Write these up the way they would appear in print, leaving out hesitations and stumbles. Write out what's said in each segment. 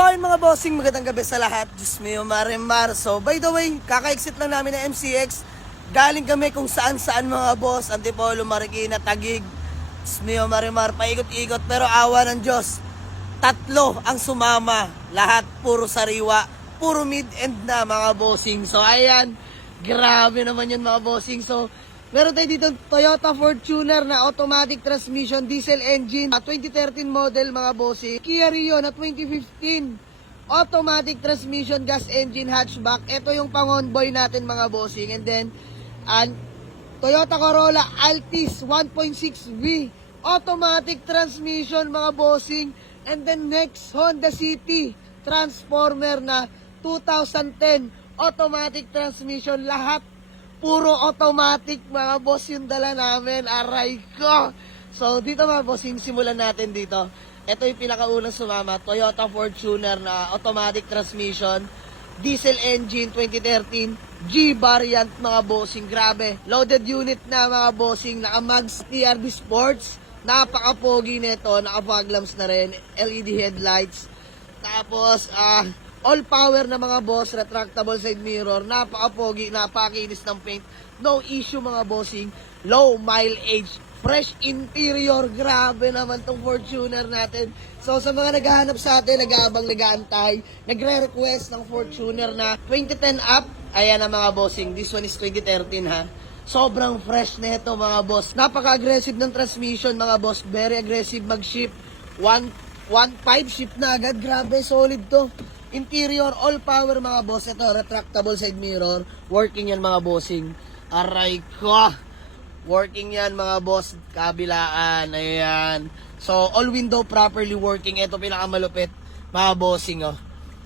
So ayun mga bossing, magandang gabi sa lahat. Diyos mio, Marimar. So by the way, kaka-exit lang namin ng MCX. Galing kami kung saan-saan mga boss. Antipolo, Marikina, Taguig. Diyos mio, Marimar. Paikot-ikot pero awa ng Diyos. Tatlo ang sumama. Lahat puro sariwa. Puro mid-end na mga bossing. So ayan, grabe naman yun mga bossing. So meron tayo dito Toyota Fortuner na automatic transmission, diesel engine, 2013 model mga bossing. Kia Rio na 2015, automatic transmission, gas engine, hatchback. Ito yung pang-onboy natin mga bossing. And then, Toyota Corolla Altis 1.6V, automatic transmission mga bossing. And then next, Honda City Transformer na 2010, automatic transmission. Lahat puro automatic mga boss yung dala namin. Aray ko. So dito mga boss, simulan natin dito. Ito yung pinakaunang sumama, Toyota Fortuner na automatic transmission, diesel engine 2013, G variant mga bossing. Grabe, loaded unit na mga bossing. Naka-mags TRD Sports, napaka-pogi nito, naka-fog lamps na rin, LED headlights. Tapos all power na mga boss, retractable side mirror, napaka-pogi, napaka-kinis ng paint, no issue mga bossing, low mileage, fresh interior. Grabe naman tong Fortuner natin. So sa mga naghahanap sa atin, nag-aabang, nag-aantay, nagre-request ng Fortuner na 2010 up, ayan na mga bossing, this one is 2013 ha. Sobrang fresh na ito mga boss, napaka-aggressive ng transmission mga boss, very aggressive mag-shift, 1.5 shift na agad. Grabe, solid to. Interior, all power mga boss. Ito, retractable side mirror. Working yan mga bossing. Aray ko. Working yan mga boss. Kabilaan. Ayan. So, all window properly working. Ito pinakamalupit mga bossing. Oh.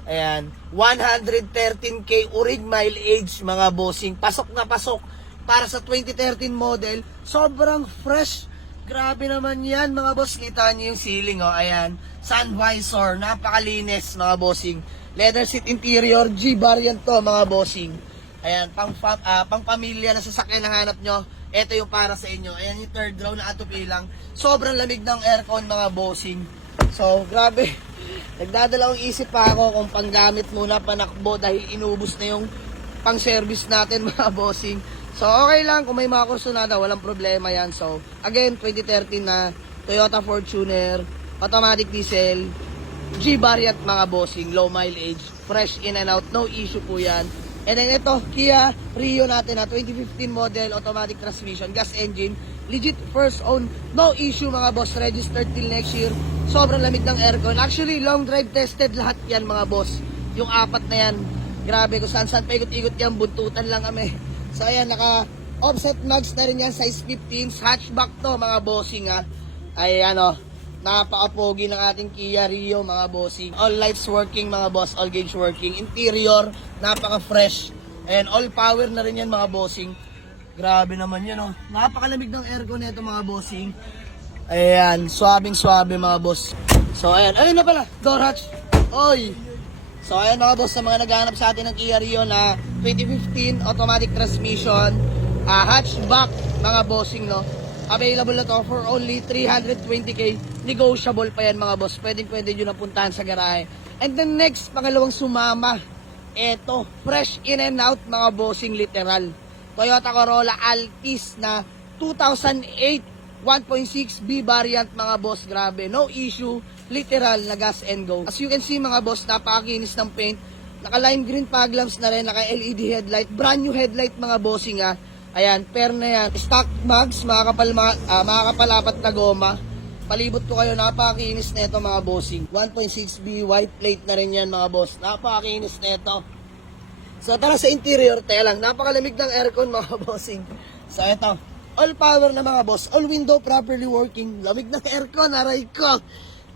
Ayan. 113k urig mileage mga bossing. Pasok na pasok. Para sa 2013 model. Sobrang fresh. Grabe naman yan mga boss. Kita nyo yung ceiling. Oh. Ayan. Sun visor, napakalinis mga bossing. Leather seat interior, G variant to mga bossing. Ayan, pang pamilya na sasakyan ang hanap nyo. Ito yung para sa inyo. Ayan yung third row na atupi lang. Sobrang lamig ng aircon mga bossing. So, grabe. Nagdadalawang isip pa ako kung panggamit muna panakbo dahil inubos na yung pang service natin mga bossing. So, okay lang kung may mga kursunada, walang problema yan. So, again, 2013 na Toyota Fortuner, automatic diesel, G variant mga bossing, low mileage, fresh in and out, no issue po yan. And then ito, Kia Rio natin na 2015 model, automatic transmission, gas engine, legit first own, no issue mga boss, registered till next year. Sobrang lamig ng aircon. Actually, long drive tested lahat yan mga boss. Yung apat na yan, grabe kung saan saan paikot-ikot yan, buntutan lang kami. So ayan, naka offset mags na rin yan, size 15, hatchback to mga bossing ha. Ayan o. Napaka-pogi ng ating Kia Rio mga bossing. All lights working mga boss, all gauge working. Interior, napaka-fresh. And all power na rin yan mga bossing. Grabe naman yan oh. Napakalamig ng aircon nito mga bossing. Ayan, swabing-swabe mga boss. So ayan, ayun na pala, door hatch. Oy! So ayan mga boss, sa mga naghahanap sa atin ng Kia Rio na 2015 automatic transmission, hatchback mga bossing no. Available na to for only 320k. Negotiable pa yan mga boss. Pwede nyo napuntahan sa garahe. And then next, pangalawang sumama. Eto, fresh in and out mga bossing literal. Toyota Corolla Altis na 2008 1.6B variant mga boss. Grabe, no issue. Literal na gas and go. As you can see mga boss, napakakinis ng paint. Naka lime green fog lamps na rin. Naka LED headlight. Brand new headlight mga bossing ha. Ayan, pair na yan. Stock mags, makakapalapat na goma. Palibot ko kayo, napakakinis na ito mga bossing. 1.6B white plate na rin yan mga boss. Napakakinis na ito. So tara sa interior, teka lang. Napakalamig ng aircon mga bossing. So ito, all power na mga boss. All window properly working. Lamig ng aircon, aray ko.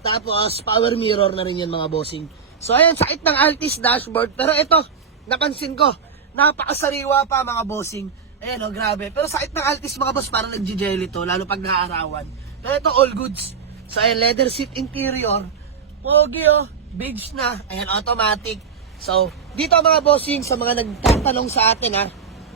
Tapos power mirror na rin yan mga bossing. So ayan, sakit ng Altis dashboard. Pero ito, napansin ko, napakasariwa pa mga bossing. Ayan o, grabe. Pero sakit ng Altis mga boss, parang nag-jelly to, lalo pag naaarawan. Pero ito, all goods. So ayan, leather seat interior. Pogi o, beige na. Ayan, automatic. So, dito mga bossing, sa mga nagtatanong sa atin ha.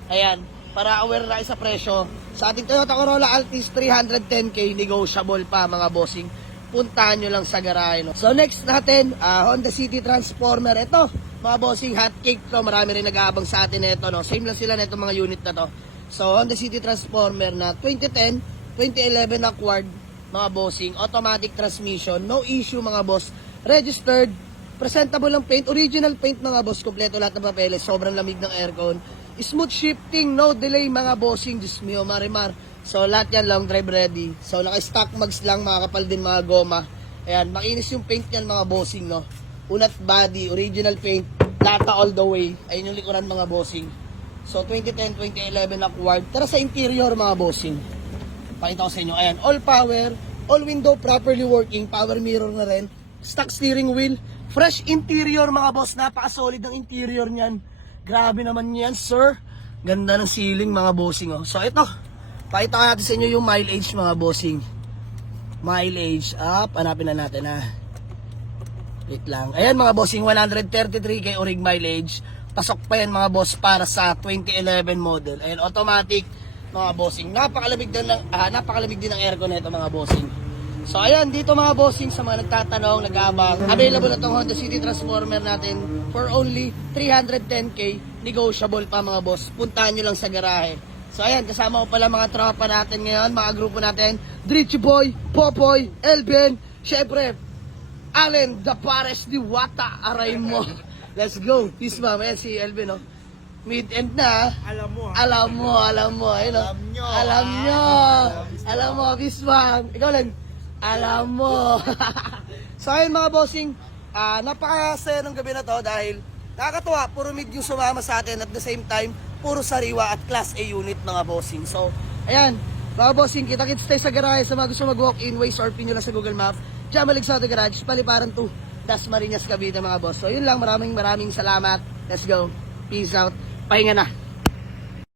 Ayan, para aware na kayo sa presyo. Sa ating Toyota Corolla Altis 310k, negotiable pa mga bossing. puntahan nyo lang sa garahe. No? So next natin, Honda City Transformer. Ito, mga bossing, hot cake to. Marami rin nag-aabang sa atin nito. No? Same lang sila nito mga unit na to. So Honda City Transformer na 2010, 2011 acquired, mga bossing. Automatic transmission, no issue mga boss. Registered, presentable ang paint, original paint mga boss. Kompleto lahat ng papeles, sobrang lamig ng aircon. Smooth shifting, no delay mga bossing. Diyos mio, marimar. So lahat yan long drive ready. So naka-stock mags lang, makakapal din mga goma. Ayan, makinis yung paint yan mga bossing, no. Unat body, original paint, lata all the way. Ayun yung likuran mga bossing. So 2010, 2011 acquired. Tara sa interior mga bossing. Pakita ko sa inyo. Ayan, all power, all window properly working, power mirror na rin. Stock steering wheel, fresh interior mga boss. Napaka-solid ng interior niyan. Grabe naman yan, sir. Ganda ng ceiling mga bossing, oh. So ito, pakita ko natin sa inyo yung mileage mga bossing. Mileage up, hanapin na natin ha. Wait lang. Ayan mga bossing, 133k orig mileage. Pasok pa yan mga boss para sa 2011 model. Ayan, automatic mga bossing. Napakalamig din ng aircon nito mga bossing. So ayan, dito mga bossing, sa mga nagtatanong, nag-aabang, available na itong Honda City Transformer natin for only 310k. Negotiable pa mga boss. Puntahan nyo lang sa garahe. So ayan, kasama ko pala mga tropa natin ngayon, mga grupo natin, Dritchy Boy, Popoy, Elben, syempre, Allen, The Pares, Diwata, aray mo. Let's go. Peace ma'am. Ayan si Elben, no? Mid-end na. Alam mo. Ayun, no? Alam mo, peace ma'am. Ikaw lang. Alam mo. So ayun mga bossing, napakasaya ng gabi na to dahil nakakatuwa, puro mid yung sumama sa atin at the same time, puro sariwa at class A unit mga bossing. So, ayan, mga bossing, kita-kits tayo sa garahe sa mga gusto mag-walk-in, ways or pin nyo lang sa Google Maps. Jamalig sa Garage, Paliparan 2, Dasmariñas, Cavite mga boss. So, yun lang, maraming salamat. Let's go. Peace out. Pahinga na.